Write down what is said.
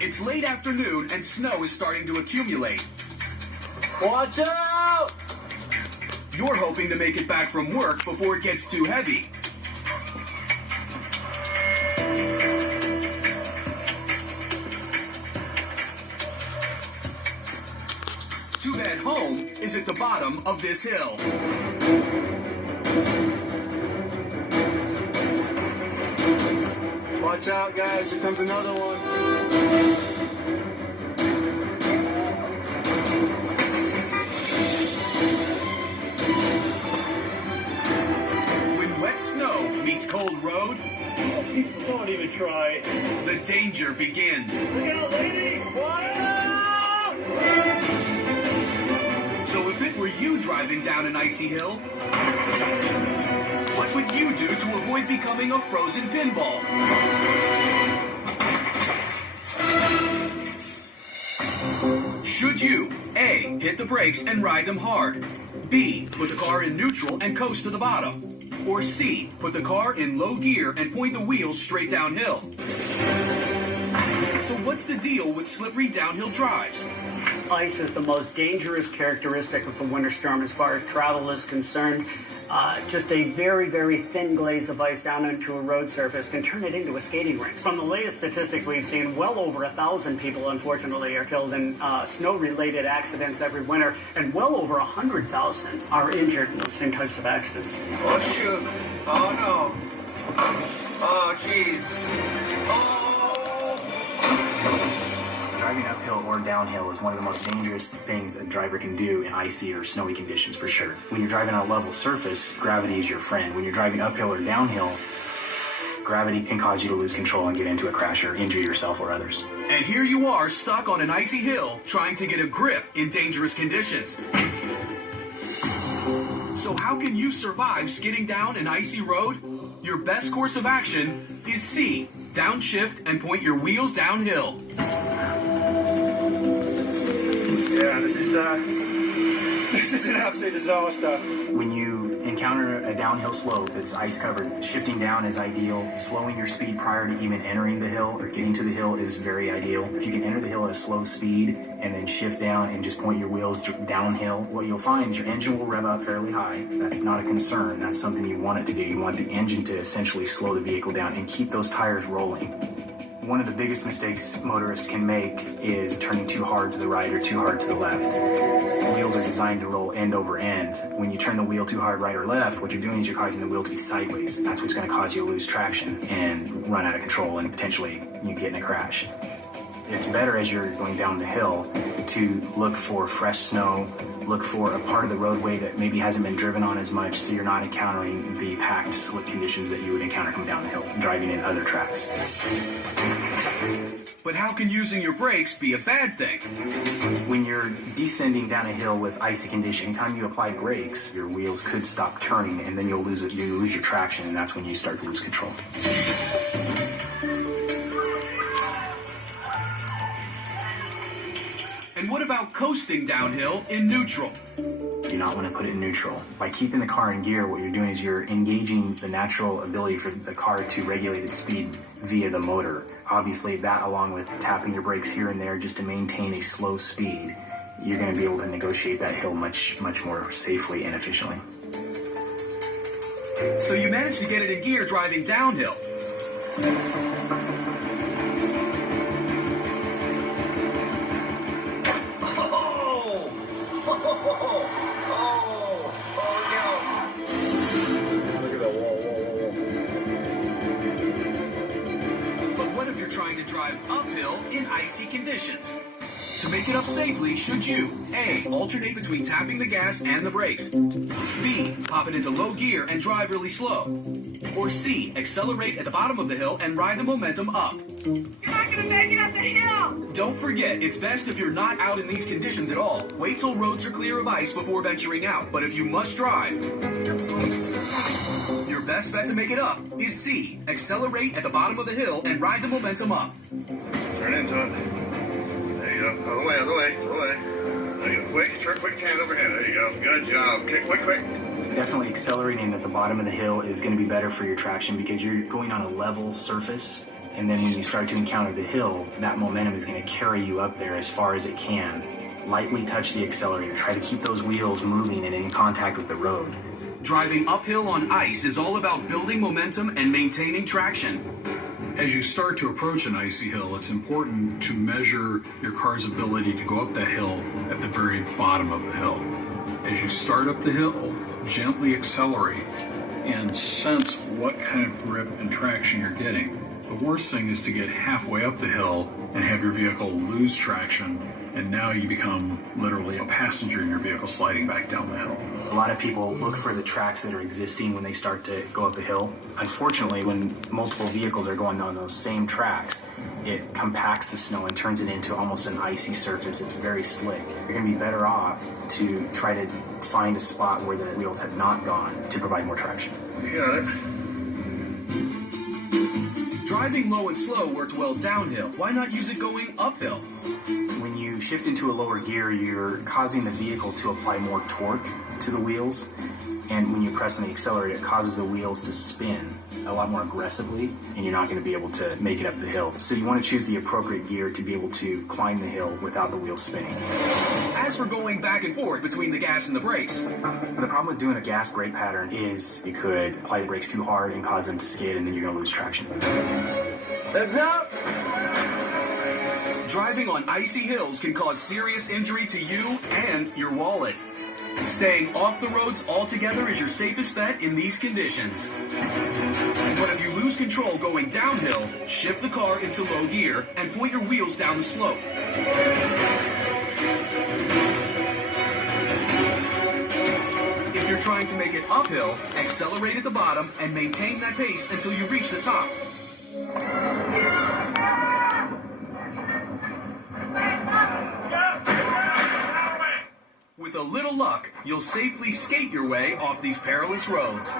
It's late afternoon and snow is starting to accumulate. Watch out! You're hoping to make it back from work before it gets too heavy. Too bad home is at the bottom of this hill. Watch out, guys. Here comes another one. When wet snow meets cold road, Don't even try. the danger begins. Look out, lady! Watch out! So if it were you driving down an icy hill, what would you do to avoid becoming a frozen pinball? Should you A. hit the brakes and ride them hard, B. put the car in neutral and coast to the bottom, or C. put the car in low gear and point the wheels straight downhill? So what's the deal with slippery downhill drives? Ice is the most dangerous characteristic of a winter storm as far as travel is concerned. Just a very, very thin glaze of ice down into a road surface can turn it into a skating rink. From the latest statistics we've seen, well over 1,000 people, unfortunately, are killed in snow-related accidents every winter, and well over 100,000 are injured in those same types of accidents. Oh, shoot. Oh, no. Oh, jeez. Oh. Driving uphill or downhill is one of the most dangerous things a driver can do in icy or snowy conditions, for sure. When you're driving on a level surface, gravity is your friend. When you're driving uphill or downhill, gravity can cause you to lose control and get into a crash or injure yourself or others. And here you are, stuck on an icy hill, trying to get a grip in dangerous conditions. So how can you survive skidding down an icy road? Your best course of action is C. Downshift and point your wheels downhill. Yeah, this is an absolute disaster. When you encounter a downhill slope that's ice covered, shifting down is ideal. Slowing your speed prior to even entering the hill or getting to the hill is very ideal. If you can enter the hill at a slow speed and then shift down and just point your wheels downhill, what you'll find is your engine will rev up fairly high. That's not a concern. That's something you want it to do. You want the engine to essentially slow the vehicle down and keep those tires rolling. One of the biggest mistakes motorists can make is turning too hard to the right or too hard to the left. The wheels are designed to roll end over end. When you turn the wheel too hard right or left, what you're doing is you're causing the wheel to be sideways. That's what's going to cause you to lose traction and run out of control and potentially you get in a crash. It's better as you're going down the hill to look for fresh snow, look for a part of the roadway that maybe hasn't been driven on as much so you're not encountering the packed slip conditions that you would encounter coming down the hill, driving in other tracks. But how can using your brakes be a bad thing? When you're descending down a hill with icy condition, anytime you apply brakes, your wheels could stop turning and then you'll lose it. You lose your traction and that's when you start to lose control. And what about coasting downhill in neutral? You do not want to put it in neutral. By keeping the car in gear, what you're doing is you're engaging the natural ability for the car to regulate its speed via the motor. Obviously, that along with tapping your brakes here and there just to maintain a slow speed, you're going to be able to negotiate that hill much more safely and efficiently. So you managed to get it in gear driving downhill. But what if you're trying to drive uphill in icy conditions? To make it up safely, should you A. alternate between tapping the gas and the brakes, B. pop it into low gear and drive really slow, or C. accelerate at the bottom of the hill and ride the momentum up? You're not going to make it up the hill! Don't forget, it's best if you're not out in these conditions at all. Wait till roads are clear of ice before venturing out, but if you must drive, your best bet to make it up is C. accelerate at the bottom of the hill and ride the momentum up. Turn into it. There you go. Other way, other way, other way. There you go. Quick, turn quick hand overhead. There you go. Good job. Okay, quick, quick. Definitely accelerating at the bottom of the hill is going to be better for your traction because you're going on a level surface And then when you start to encounter the hill, that momentum is going to carry you up there as far as it can. Lightly touch the accelerator. Try to keep those wheels moving and in contact with the road. Driving uphill on ice is all about building momentum and maintaining traction. As you start to approach an icy hill, it's important to measure your car's ability to go up that hill at the very bottom of the hill. As you start up the hill, gently accelerate and sense what kind of grip and traction you're getting. The worst thing is to get halfway up the hill and have your vehicle lose traction, and now you become literally a passenger in your vehicle sliding back down the hill. A lot of people look for the tracks that are existing when they start to go up a hill. Unfortunately, when multiple vehicles are going on those same tracks, it compacts the snow and turns it into almost an icy surface. It's very slick. You're going to be better off to try to find a spot where the wheels have not gone to provide more traction. You got it. Driving low and slow worked well downhill. Why not use it going uphill? When you shift into a lower gear, you're causing the vehicle to apply more torque to the wheels. And when you press on the accelerator, it causes the wheels to spin a lot more aggressively, and you're not going to be able to make it up the hill. So you want to choose the appropriate gear to be able to climb the hill without the wheels spinning. As for going back and forth between the gas and the brakes, The problem with doing a gas brake pattern is you could apply the brakes too hard and cause them to skid, and then you're going to lose traction. Heads up! driving on icy hills can cause serious injury to you and your wallet. Staying off the roads altogether is your safest bet in these conditions. But if you lose control going downhill, shift the car into low gear and point your wheels down the slope. If you're trying to make it uphill, accelerate at the bottom and maintain that pace until you reach the top. With a little luck, you'll safely skate your way off these perilous roads.